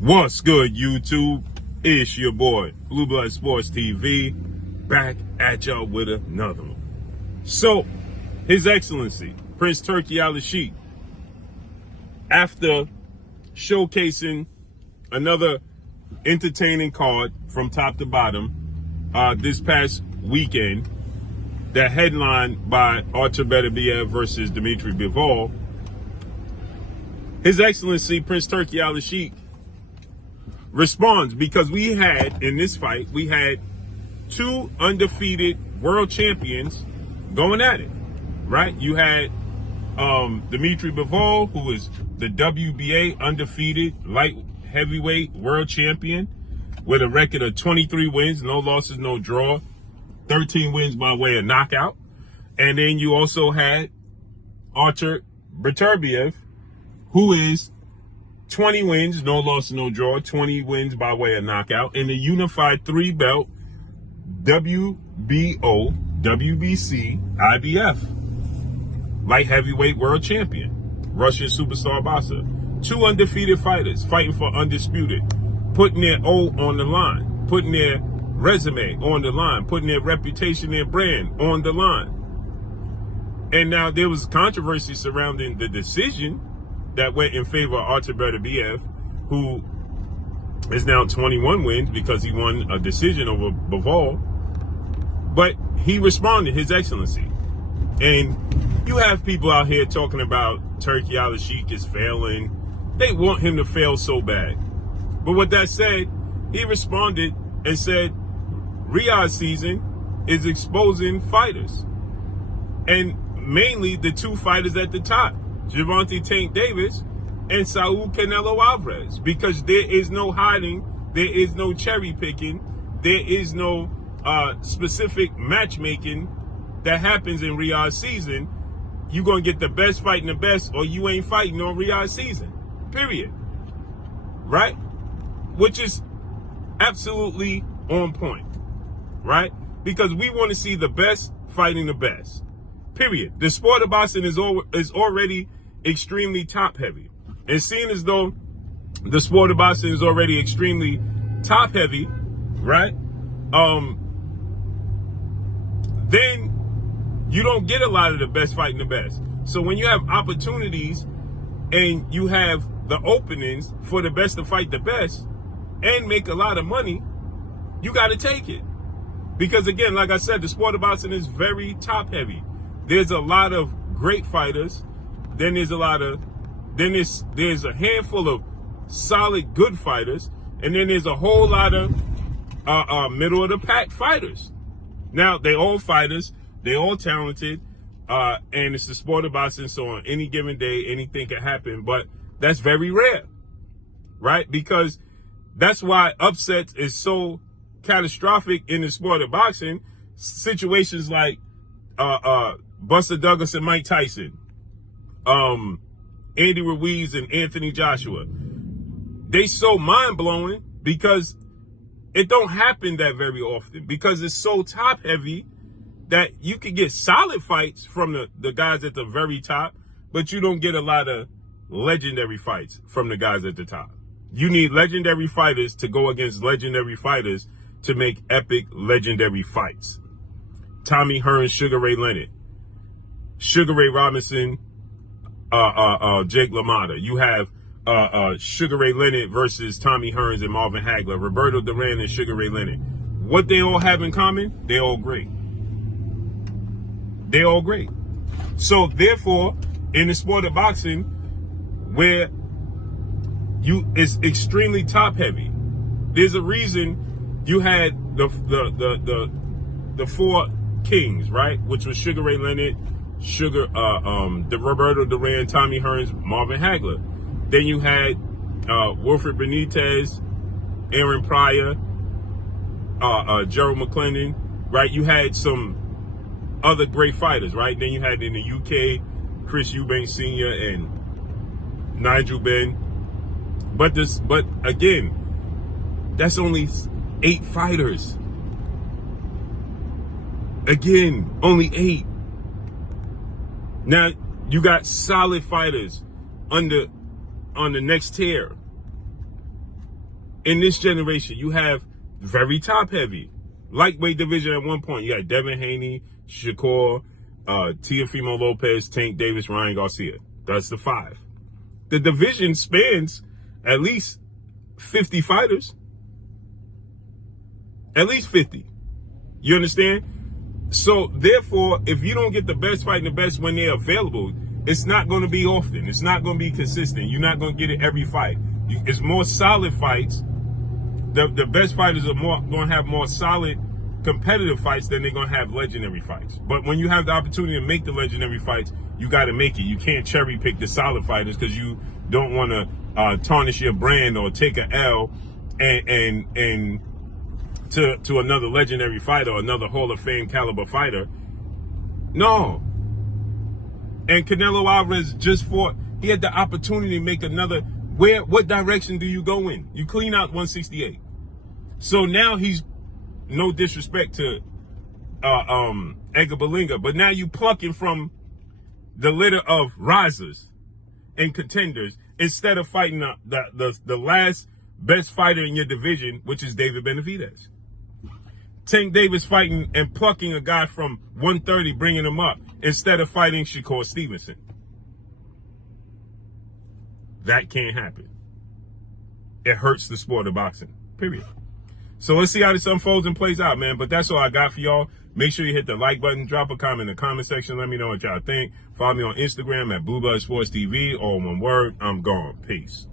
What's good, YouTube? It's your boy, Blue Blood Sports TV, back at y'all with another one. So, His Excellency, Prince Turki Alalalshikh, after showcasing another entertaining card from top to bottom this past weekend, that headlined by Beterbiev versus Bivol, His Excellency, Prince Turki Alalalshikh, responds because we had, in this fight, we had two undefeated world champions going at it, right? You had Bivol, who is the WBA undefeated light heavyweight world champion with a record of 23 wins, no losses, no draw, 13 wins by way of knockout. And then you also had Beterbiev, who is 20 wins, no loss, no draw, 20 wins by way of knockout, in the unified three-belt WBO, WBC, IBF light heavyweight world champion, Russian superstar boxer. Two undefeated fighters fighting for undisputed, putting their O on the line, putting their resume on the line, putting their reputation, their brand on the line. And now there was controversy surrounding the decision that went in favor of Beterbiev, who is now 21 wins because he won a decision over Bivol. But he responded, His Excellency. And you have people out here talking about Turki Alalalshikh is failing. They want him to fail so bad. But with that said, he responded and said, Riyadh season is exposing fighters. And mainly the two fighters at the top, Gervonta Tank Davis and Saul Canelo Alvarez, because there is no hiding, there is no cherry picking, there is no specific matchmaking that happens in Riyadh season. You're going to get the best fighting the best, or you ain't fighting on Riyadh season, period. Right? Which is absolutely on point, right? Because we want to see the best fighting the best, period. The sport of boxing is already extremely top heavy. And seeing as though the sport of boxing is already extremely top heavy, right? Then you don't get a lot of the best fighting the best. So when you have opportunities and you have the openings for the best to fight the best and make a lot of money, you got to take it. Because again, like I said, the sport of boxing is very top heavy. There's a lot of great fighters. Then there's a handful of solid good fighters, and then there's a whole lot of middle of the pack fighters. Now they all fighters, they all talented, and it's the sport of boxing. So on any given day, anything can happen, but that's very rare, right? Because that's why upsets is so catastrophic in the sport of boxing. Situations like Buster Douglas and Mike Tyson, Andy Ruiz and Anthony Joshua. They so mind-blowing because it don't happen that very often, because it's so top-heavy that you can get solid fights from the guys at the very top, but you don't get a lot of legendary fights from the guys at the top. You need legendary fighters to go against legendary fighters to make epic legendary fights. Tommy Hearns, Sugar Ray Leonard, Sugar Ray Robinson, Jake LaMotta. You have Sugar Ray Leonard versus Tommy Hearns and Marvin Hagler, Roberto Duran and Sugar Ray Leonard. What they all have in common? They're all great. They're all great. So therefore, in the sport of boxing, where it's extremely top heavy, there's a reason you had the four kings, right? Which was Sugar Ray Leonard, the Roberto Duran, Tommy Hearns, Marvin Hagler. Then you had Wilfred Benitez, Aaron Pryor, Gerald McClendon, right? You had some other great fighters, right? Then you had in the UK, Chris Eubank Sr. and Nigel Benn. But again, that's only 8 fighters. Again, only 8. Now, you got solid fighters on the next tier. in this generation, you have very top heavy. Lightweight division at one point, you had Devin Haney, Shakur, Teofimo Lopez, Tank Davis, Ryan Garcia. That's the 5. The division spans at least 50 fighters. At least 50. You understand? So, therefore, if you don't get the best fight and the best when they're available, it's not going to be often. It's not going to be consistent. You're not going to get it every fight. It's more solid fights. The best fighters are going to have more solid competitive fights than they're going to have legendary fights. But when you have the opportunity to make the legendary fights, you got to make it. You can't cherry pick the solid fighters because you don't want to tarnish your brand or take an L and to another legendary fighter or another Hall of Fame caliber fighter. No. And Canelo Alvarez just fought. He had the opportunity to make another. What direction do you go in? You clean out 168. So now he's, no disrespect to Edgar Berlanga, but now you plucking from the litter of risers and contenders instead of fighting the last best fighter in your division, which is David Benavidez. Tank Davis fighting and plucking a guy from 130, bringing him up, instead of fighting Shakur Stevenson. That can't happen. It hurts the sport of boxing, period. So let's see how this unfolds and plays out, man. But that's all I got for y'all. Make sure you hit the like button, drop a comment in the comment section. Let me know what y'all think. Follow me on Instagram at Blue Blood Sports TV. All one word, I'm gone. Peace.